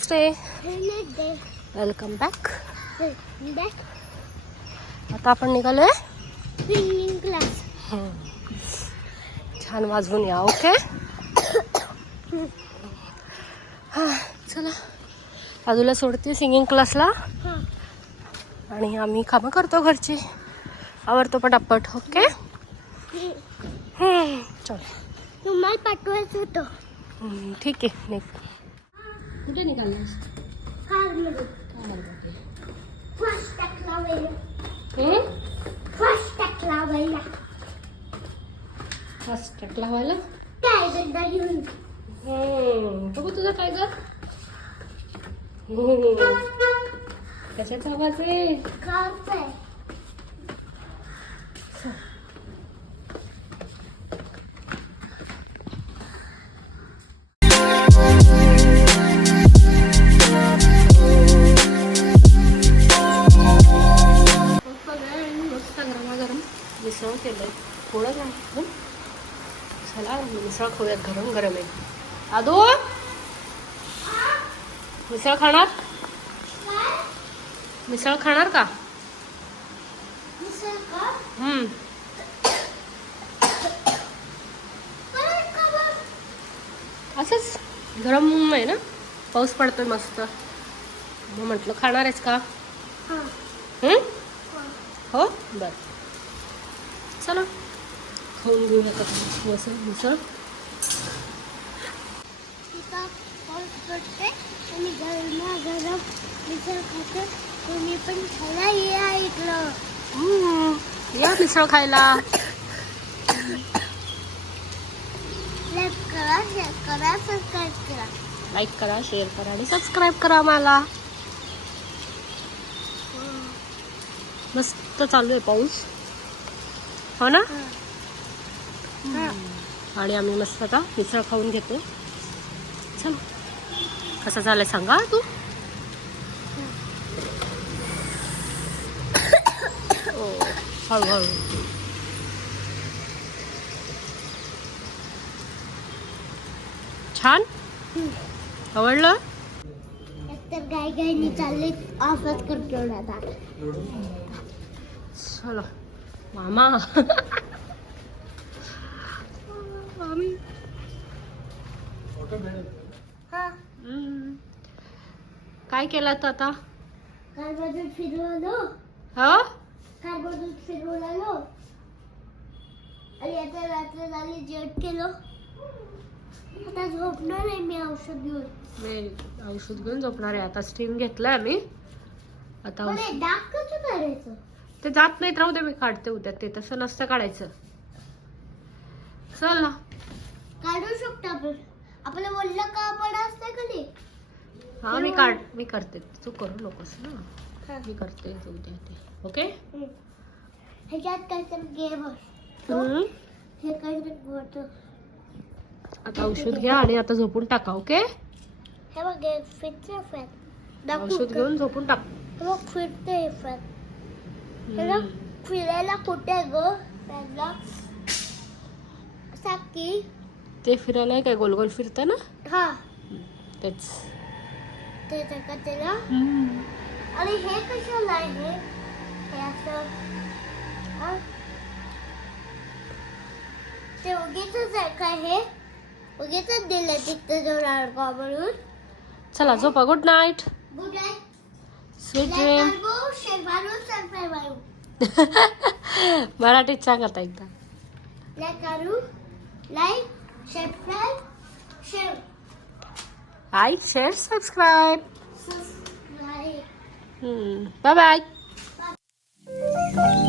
Wednesday. Welcome back. आता आपण निघालोय swimming class. छान वाजवून या. ओके. हां चला, आजूला सोडते सिंगिंग क्लासला आणि आम्ही कामं करतो घरची, आवरतो पटापट. ओके. चल तुम्हाला पाठवायचं होतं. ठीक आहे. नाही कुठे निघालास? कारमध्ये. फर्स्ट टाकला बैला. फर्स्ट टाकला बैला. फर्स्ट ट्रॅक लावायला काय गड्डा घेऊन. बघू तुझं काय ग. कशाचा आवाज आहे? कारचा आहे. मस्त गरमागरम मिसळ केलंय. थोडं नाही, चला मिसळ खाऊयात. गरम गरम आहे. आदू मिसळ खाणार? मिसळ खाणार का? असंच गरम आहे ना, पाऊस पडतोय मस्त, मग म्हटलं खाणार आहेस का? हो बर, चला खाऊन घेऊया का मिसळ. मिसळ पाऊस पडते आणि गरम मिसळ खाते. तुम्ही पण खायला या इकडं. या मिसळ खायला. लाईक करा, शेअर करा, सबस्क्राईब करा. लाईक करा, शेअर करा आणि सबस्क्राईब करा मला. मस्त चालू आहे पाऊस, हो ना. आणि आम्ही मस्त आता मिसळ खाऊन घेतो. चल कसं झालंय सांगा तू. हळूहळू. छान आवडलं. एकतर गायनी चालले ऑफच करतो आता. चला मामा. आम्ही काय केलं आता? कारमधून फिरवलो. हा कारमधून फिरवून आलो आणि आता रात्र झाली, जेवण केलं. आता झोपणार आहे मी औषध घेऊन. मी औषध घेऊन झोपणार आहे. आता स्टीम घेतलाय आम्ही. आता डाग कसं काढायचं? ते जात नाहीत, राहू दे, मी काढते उद्या. ते तसं नसतं काढायचं. चल ना, काढू शकतो आपण. आपलं बोललं का आपण असतं का नाही. हा मी करते, तू करू नकोस ना. मी करते उद्या ते. ओके. ह्याच्यात काहीतरी गेम असतो. हे काहीतरी होतं. आता औषध घ्या आणि आता झोपून टाका. ओके. हे बघ फिरते फॅन. औषध घेऊन झोपून टाक. बघ फिरते फॅन. हे फिरायला कुठे ग फॅनला? साकी ते फिरायला काय गोल गोल फिरतं ना. हा तेच ते त्याला. आणि हे कशाला आहे? हे असं ते उगीचच आहे का? हे उगीचच दिलं तिथं जोरावर का म्हणून. चला झोपा. Good night. Good night. Sweet dream. मराठीत सांग आता एकदा. Like share like share subscribe. Subscribe. Bye bye. Bye.